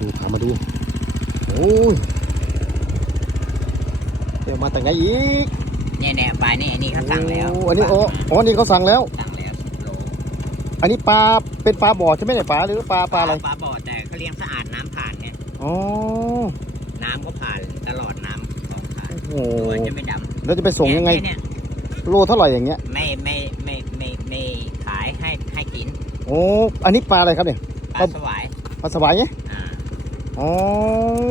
ดูพามาดู โอ้ย เดี๋ยวมาแต่งไหนอีกเนี่ยเนี่ยปลานี่อันนี้เขาสั่งแล้วโอ้อันนี้โอ้อ๋ออันนี้เขาสั่งแล้ว สั่งแล้วสิบโลอันนี้ปลา เป็นปลาบ่อใช่ไหมเนี่ยปลาหรือปลาปลาอะไร ปลาบ่อแต่เขาเลี้ยงสะอาดน้ำผ่านเนี่ยอ๋อ น้ำก็ผ่านตลอดน้ำของผ่านโอ้โห ตัวจะไม่ดำแล้วจะไปส่งยังไง เนี่ยโลเท่าไหร่อย่างเงี้ย ไม่ไม่ไม่ไม่ไม่ขายให้ให้กิน โอ้ อันนี้ปลาอะไรครับเนี่ย ปลาสวายปลาสวายไงอ่า อ๋อ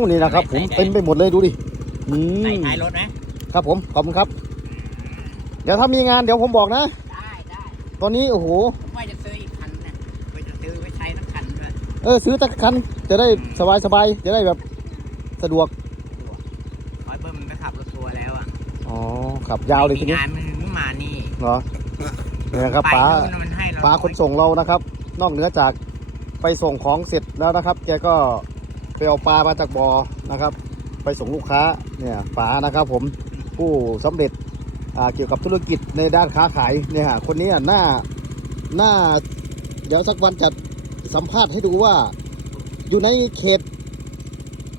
นี่นะครับผมใส่ได้เต็มไปหมดเลยดูดิอืมใส่ท้ายรถไหมครับผม ขอบคุณครับ เดี๋ยวถ้ามีงานเดี๋ยวผมบอกนะ ได้ได้ตอนนี้โอ้โห ผมว่าจะซื้ออีกคันเนี่ยว่าจะซื้อไว้ใช้ทั้งคันด้วยเออซื้อตะคันจะได้สบายสบายๆจะได้แบบสะดวก ร้อยเบิ้มมันไปขับรถทัวร์แล้วอะอ๋อขับยาวเลยทีมีนี้งานมันถึงมานี่เหรอเนี่ยนะครับไปป๋านู่นมันให้เราป๋าขนส่งเรานะครับ นอกเหนือจากไปส่งของเสร็จแล้วนะครับ แกก็ ไปเอาปลามาจากบ่อนะครับ ไปส่งลูกค้าเนี่ยป๋านะครับ ผมผู้สำเร็จเกี่ยวกับธุรกิจในด้านค้าขายเนี่ยฮะคนนี้อะหน้าหน้า เดี๋ยวสักวันจะสัมภาษณ์ให้ดูว่า อยู่ในเขต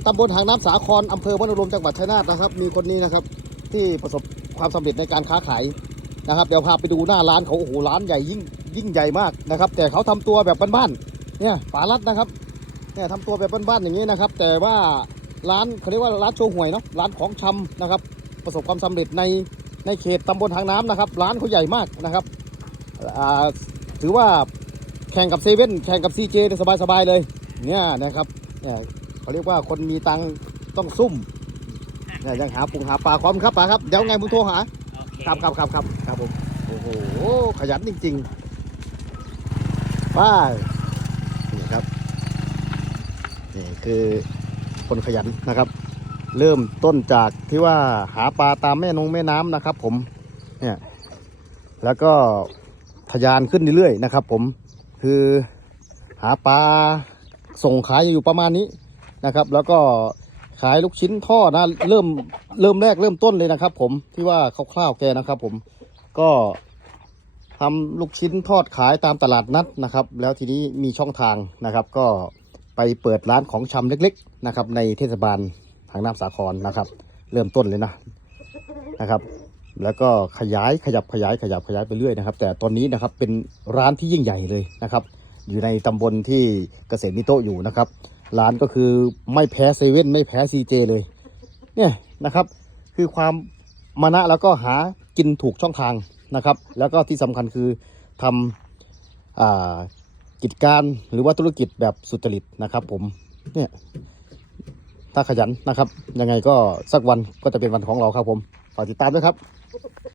ตำบลหางน้ำสาครอำเภอวรรณรมจังหวัดชัยนาทนะครับ มีคนนี้นะครับ ที่ประสบความสำเร็จในการค้าขายนะครับ เดี๋ยวพาไปดูหน้าร้านเขาโอ้โหร้านใหญ่ยิ่งยิ่งใหญ่มากนะครับ แต่เขาทำตัวแบบบ้านๆเนี่ยฝาลัดนะครับ เนี่ยทำตัวแบบบ้านๆอย่างนี้นะครับ แต่ว่าร้านเขาเรียกว่าร้านโชว์หวยเนาะร้านของชำนะครับ ประสบความสำเร็จในในเขตตำบลทางน้ำนะครับ ร้านเขาใหญ่มากนะครับอ่าถือว่าแข่งกับเซเว่นแข่งกับซีเจสบายๆเลยเนี่ยนะครับเนี่ยเขาเรียกว่าคนมีตังค์ต้องซุ่มเนี่ยยังหาปุงหาปลาความครับปลาครับเดี๋ยวไงผมโทรหาโอเคครับครับครับครับครับผมโอ้โหขยันจริงๆไปนี่ครับ นี่คือคนขยันนะครับ เริ่มต้นจากที่ว่าหาปลาตามแม่นงแม่น้ำนะครับ ผมเนี่ยแล้วก็ทะยานขึ้นเรื่อยๆนะครับ ผมคือหาปลาส่งขายอยู่ประมาณนี้นะครับ แล้วก็ขายลูกชิ้นทอดนะเริ่มเริ่มแรกเริ่มต้นเลยนะครับ ผมที่ว่าคร่าวๆแกนะครับ ผมก็ทำลูกชิ้นทอดขายตามตลาดนัดนะครับ แล้วทีนี้มีช่องทางนะครับ ก็ ไปเปิดร้านของชำเล็กๆนะครับ ในเทศบาลทางน้ำสาครนะครับ เริ่มต้นเลยนะนะครับ แล้วก็ขยายขยับขยายขยับขยายไปเรื่อยนะครับ แต่ตอนนี้นะครับเป็นร้านที่ยิ่งใหญ่เลยนะครับ อยู่ในตำบลที่เกษตรมิโตะอยู่นะครับ ร้านก็คือไม่แพ้เซเว่นไม่แพ้ซีเจเลยเนี่ยนะครับ คือความมานะแล้วก็หากินถูกช่องทางนะครับ แล้วก็ที่สำคัญคือทำอ่า กิจการหรือว่าธุรกิจแบบสุจริตนะครับ ผมเนี่ยถ้าขยันนะครับ ยังไงก็สักวันก็จะเป็นวันของเราครับผมฝากติดตามด้วยครับ